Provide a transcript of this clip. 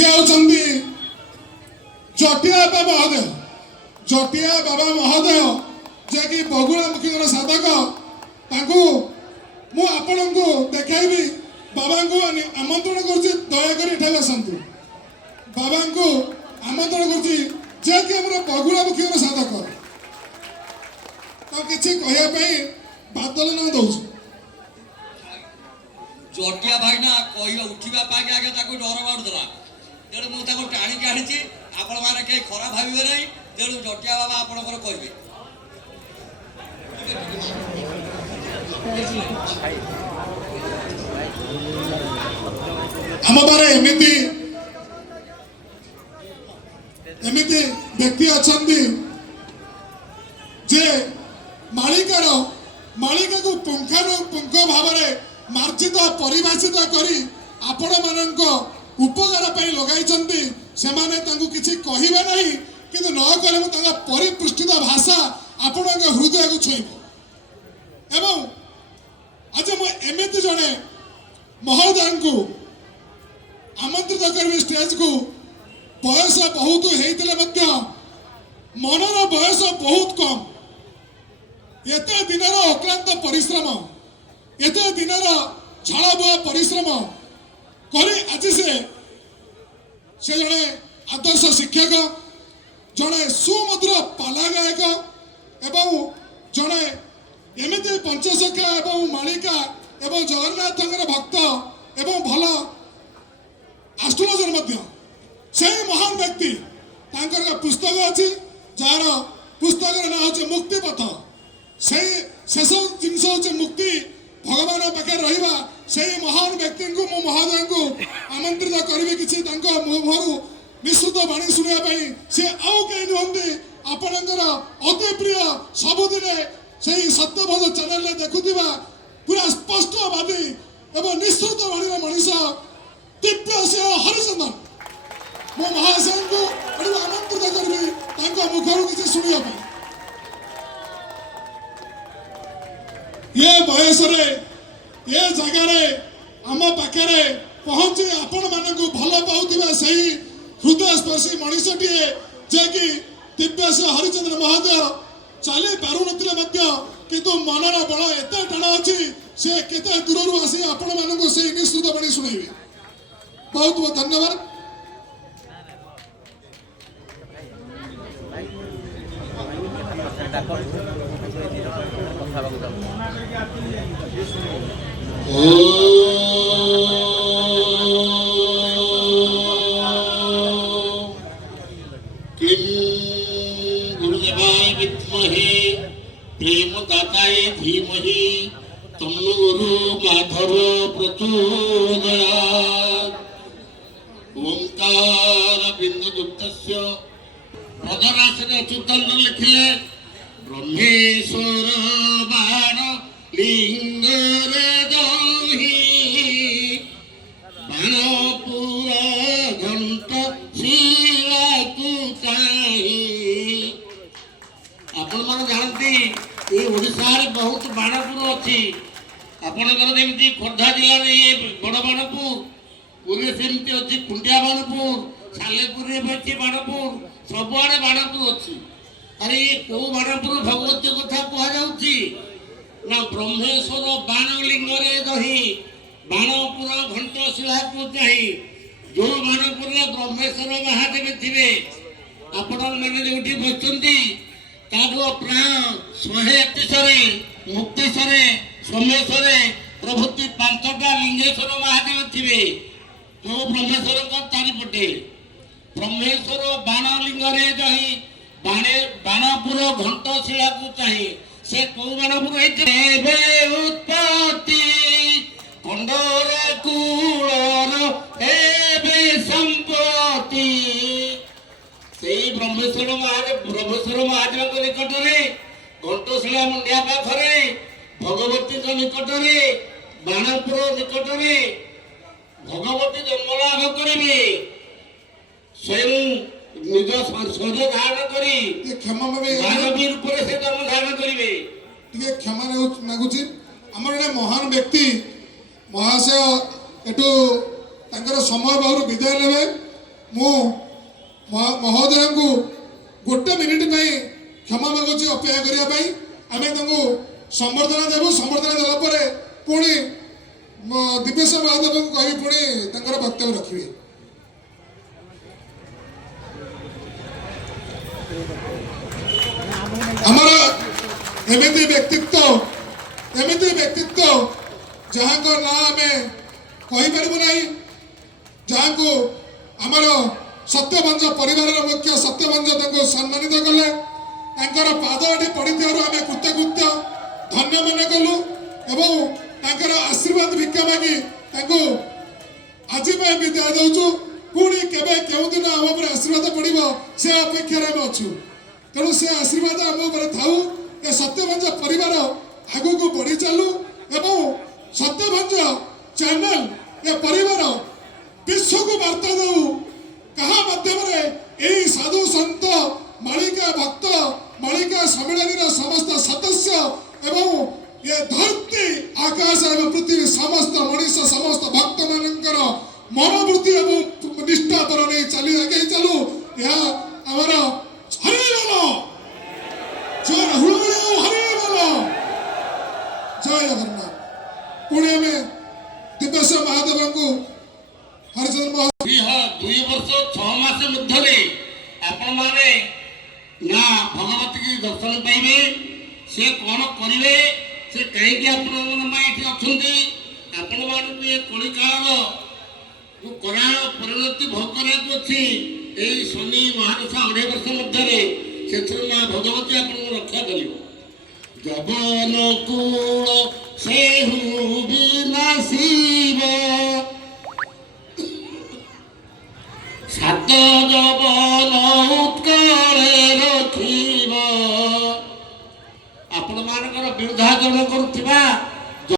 से होचंदी जटिया बाबा महोदय जटिया बाबा महोदय जे कि बगुड़ामुखी साधक तांको मु आपण को देखाइबी बाबा को आमंत्रण करुच्ची दयाकोरी एठाई आसतु बाबा को आमंत्रण करुच्ची जे कि हमर बगुड़ामुखी साधक तो किसी कहवाई बादल ना दौर जटिया भाई ना कह उठा पाके आगे डर मारुला तेणु मुझे टाणिकी आनी आपण मैंने कहीं खराब भावे ना तेणु जटिया बाबा आपंकर कहे आम बारे एमती एमती व्यक्ति अच्छा जे मालिकार मालिका को पुंखानुपुंख भाव में मार्जित परिभाषित करी आपण मान उपकार पर लगाई से किसी कहबे ना कि न कले परिपृष्ठित भाषा आपण हृदय को छुईब एवं आज मुझे जड़े महोदय को आमंत्रित करी स्टेज को बयस बहुत होते मनर बयस बहुत कम एत दिन अक्लांत परिश्रम एत दिन झाड़ बुआ परिश्रम करी आज से जड़े आदर्श शिक्षक जड़े सुमधुर पाला गायक एवं जड़े एमती पंचसखा एवं मालिका एवं जगन्नाथ भक्त एवं भल एस्ट्रोलॉजर से महान व्यक्ति तांकर पुस्तक अच्छी जार पुस्तक ना हूँ मुक्ति पथ से शेष जिनस हूँ मुक्ति भगवान पाखे रहा से महान व्यक्ति को मो महोदय को आमंत्रित करी किसी मुहर निश्चित बाणी शुणापी सी आउ कहीं नुहति आपणकर अति प्रिय सबुदिने से सत्यबोध चैनल देखुवा पूरा स्पष्टवादी एवं निश्चित बाणी मनीष दिव्य हरिचंदन मो महाशय को आमंत्रित करी मुखर किसी शुणापी ये बयस ये जगार आम पाखे पहुंची आपण मान भल पाऊा से हृदय स्पर्शी मनीषटी जे कि दिव्य हरिचंद्र महोदय चली पार किंतु मनर बल एत टाण अच्छी से केते दूर आसी आपण मान से निश्चित बाणी शुणाइबे बहुत बहुत धन्यवाद। गुरुदेवाय विद्महे प्रेम दाताय धीमहि तन्नो गुरु माधव प्रचोदयात्। ओंकार बिंदु दुप्तस्य प्रधरासने अच्युतानंद लिखिले ब्रह्मेश्वर बाण लिंग रे दही बाणपुर घंट शिला तू काही। आपण मन जानती ये ओडिसा रे बहुत बाणपुर अछि आपणकर जेमती खोर्धा जिल्ला रे ये बड़ बाणपुर पुरी सेमती अछि कुंडिया बाणपुर सालेपुर रे बछि बाणपुर सबआडे बाणपुर अछि। अरे ये को बाणपुर भगवती कथा कह जाउछि ना ब्रह्मेश्वर बाणलिंग रे दही बाणपुर घंट शिला को चाहि जो बाणपुर रे ब्रह्मेश्वर महादेव थिबे आपण माने जोठी बचंती ताको प्राण 131 मुक्तेश्वर सोमेश्वर प्रभृति 5टा लिंगेश्वर महादेव थिबे जो ब्रह्मेश्वर का चारिपटे ब्रह्मेश्वर बाणलिंग रे दही बाणे बाणपुर घंट शिला को चाहि से को बाणपुर हेबे उत्पत्ति कंडर कूलर हेबे संपत्ति से ब्रह्मेश्वर महादेव के निकट में घंटशिला मुंडिया पाखरे भगवती के निकट में बाणपुर निकट में भगवती जन्मलाभ करेंगे स्वयं निज शरीर धारण करी क्षमा मानवी रूप से जन्म धारण करेंगे टे क्षमा मागुची आमर गोटे महान व्यक्ति महाशय एटू समय बाहर विदाय नेबे ମୁଁ ମହୋଦୟଙ୍କୁ ଗୋଟେ ମିନିଟ୍ ପାଇଁ କ୍ଷମା ମାଗୁଛି ଅପେକ୍ଷା କରିବା ପାଇଁ। ଆମେ ତାଙ୍କୁ ସମ୍ବର୍ଦ୍ଧନା ଦେବୁ। ସମ୍ବର୍ଦ୍ଧନା ଦେଲା ପରେ ପୁଣି ଦିବେଶ ମହାଦେବଙ୍କୁ କହିବି ପୁଣି ତାଙ୍କର ବକ୍ତବ୍ୟ ରଖିବେ। ଆମର ଏମିତି ବ୍ୟକ୍ତିତ୍ୱ ଯାହାଙ୍କ ନାଁ ଆମେ କହିପାରିବୁ ନାହିଁ, ଯାହାଙ୍କୁ ଆମର ସତ୍ୟଭଞ୍ଜ ପରିବାରର ମୁଖ୍ୟ ସତ୍ୟଭଞ୍ଜ ତାଙ୍କୁ ସମ୍ମାନିତ କଲେ। ତାଙ୍କର ପାଦ ଏଠି ପଡ଼ିଥିବାରୁ ଆମେ କୃତକୃତ୍ୟ ଧନ୍ୟ ମନେ କଲୁ ଏବଂ ତାଙ୍କର ଆଶୀର୍ବାଦ ଭିକ୍ଷା ମାଗି ତାଙ୍କୁ ଆଜି ପାଇଁ ବିଦାୟ ଦେଉଛୁ। ପୁଣି କେବେ କେଉଁଦିନ ଆମ ଉପରେ ଆଶୀର୍ବାଦ ପଡ଼ିବ ସେ ଅପେକ୍ଷାରେ ଆମେ ଅଛୁ। ତେଣୁ ସେ ଆଶୀର୍ବାଦ ଆମ ଉପରେ ଥାଉ। ଏ ସତ୍ୟଭଞ୍ଜ ପରିବାର ଆଗକୁ ବଢ଼ି ଚାଲୁ ଏବଂ ସତ୍ୟଭଞ୍ଜ ଚ୍ୟାନେଲ ଏ ପରିବାର ବିଶ୍ୱକୁ ବାର୍ତ୍ତା ଦେଉ। କାହା ମାଧ୍ୟମରେ ଏହି ସାଧୁ ସନ୍ଥ ମାଳିକା ଭକ୍ତ ମାଳିକା ସମ୍ମିଳନୀର ସମସ୍ତ ସଦସ୍ୟ ଏବଂ ଏ ଧରତୀ ଆକାଶ ଏବଂ ପୃଥିବୀ ସମସ୍ତ ମଣିଷ ସମସ୍ତ ଭକ୍ତ ମାନଙ୍କର ମନୋବୃତ୍ତି ଏବଂ ନିଷ୍ଠା ପର ନେଇ ଆଗେଇ ଚାଲୁ। ଏହା ଆମର ହରିବୋଲ ଜୟ ହରିବୋଲ ଜୟ ଜଗନ୍ନାଥ। ପୁଣି ଆମେ ଦିବେଶ ମହାଦେବଙ୍କୁ ହରିଚନ୍ଦ୍ର 2 ବର୍ଷ 6 ମାସ ମଧ୍ୟରେ ଆପଣମାନେ ନା ଭଗବତୀ କି ଦର୍ଶନ ପାଇବେ। ସେ କ'ଣ କରିବେ, ସେ କାହିଁକି ଆପଣମାନଙ୍କ ପାଇଁ ଏଠି ଅଛନ୍ତି, ଆପଣମାନଙ୍କୁ ଏ କଳିକାଳର ଯେଉଁ କରାଳ ପରିଣତି ଭୋଗ କରିବାକୁ ଅଛି ଏଇ ଶନି ମହାଦଶା 2.5 ବର୍ଷ ମଧ୍ୟରେ, ସେଥିରୁ ମା ଭଗବତୀ ଆପଣଙ୍କୁ ରକ୍ଷା କରିବ। ଜଗନ କୂଳ ସେହୁ ବିନାଶିବ, ସାତ ଯବନ ଉତ୍କଳେ ରଖିବ। ଆପଣମାନଙ୍କର ବିରୁଦ୍ଧାଚରଣ କରୁଥିବା